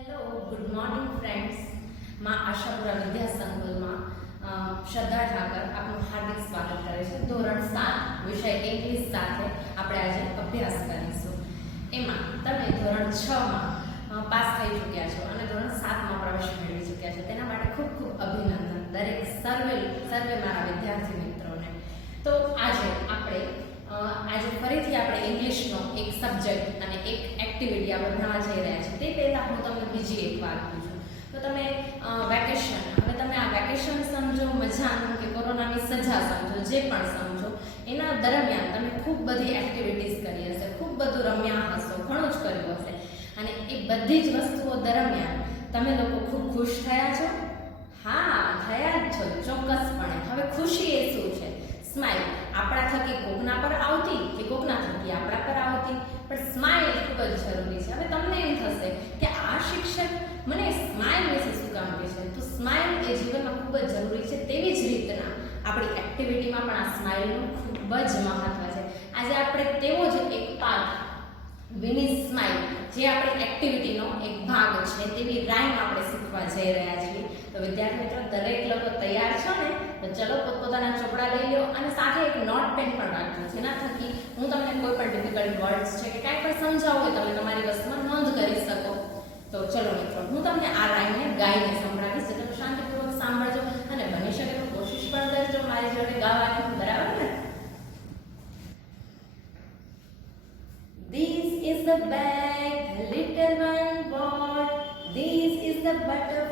Hello good morning friends માં આશાપુરા વિદ્યા સંકુલમાં શ્રદ્ધા ઠાકર આપનું હાર્દિક સ્વાગત કરે છે। ધોરણ 7 વિષય ઇંગ્લિશ સાથે આપણે આજે અભ્યાસ કરીશું। એમાં તમે ધોરણ 6 માં પાસ થઈ ચૂક્યા છો અને ધોરણ 7 માં પ્રવેશ મેળવી ચૂક્યા છો, તેના માટે ખૂબ ખૂબ અભિનંદન દરેક સર્વે મારા વિદ્યાર્થી મિત્રોને। તો આજે ફરીથી આપણે ઇંગ્લિશનો એક સબ્જેક્ટ અને એક એક્ટિવિટી આપણે ભણવા જઈ રહ્યા છીએ। તે પહેલાં હું તમને બીજી એક વાત પૂછું તો તમે વેકેશન, હવે તમે આ વેકેશન સમજો, મજાનું કે કોરોનાની સજા સમજો, જે પણ સમજો, એના દરમિયાન તમે ખૂબ બધી એક્ટિવિટીઝ કરી હશે, ખૂબ બધું રમ્યા હશો, ઘણું જ કર્યું હશે અને એ બધી જ વસ્તુઓ દરમિયાન તમે લોકો ખૂબ ખુશ થયા છો? હા, થયા જ છો, ચોક્કસપણે। હવે ખુશી એ શું છે? સ્માઇલ આપણા થકી કોકના પર આવતી કે કોકના થકી આપણા પર આવતી, પણ સ્માઇલ ખૂબ જ જરૂરી છે। હવે તમને એમ થશે કે આ શિક્ષક મને સ્માઇલ વિશે શું કામ કહે છે? તો સ્માઇલ એ જીવનમાં ખૂબ જ જરૂરી છે। તેવી જ રીતના આપણી એક્ટિવિટીમાં પણ આ સ્માઇલનું ખૂબ જ મહત્વ છે। આજે આપણે તેવો જ એક પાઠ વિની સ્માઇલ, જે આપણી એક્ટિવિટીનો એક ભાગ છે, તેવી રાઇમ આપણે શીખવા જઈ રહ્યા છીએ। તો વિદ્યાર્થી મિત્રો, દરેક લોકો તૈયાર છો ને? તો ચલો પોતપોતાના ચોપડા લઈ લો અને સાથે એક નોટ પેન પણ રાખજો, જેના થકી હું તમને કોઈ પણ ડિફિકલ્ટ વર્ડ્સ છે કે કાંઈ પણ સમજાવું હોય તમે તમારી વસ્તુમાં નોંધ કરી શકો। તો ચલો મિત્રો, હું તમને આ રાઇમને ગાઈને સંભળાવીશ, એટલે તમે શાંતિપૂર્વક સાંભળજો અને બની શકે તો કોશિશ પણ કરજો મારી જોડે ગાવાની, બરાબર ને? This is the bag the little one bought. This is the butterfly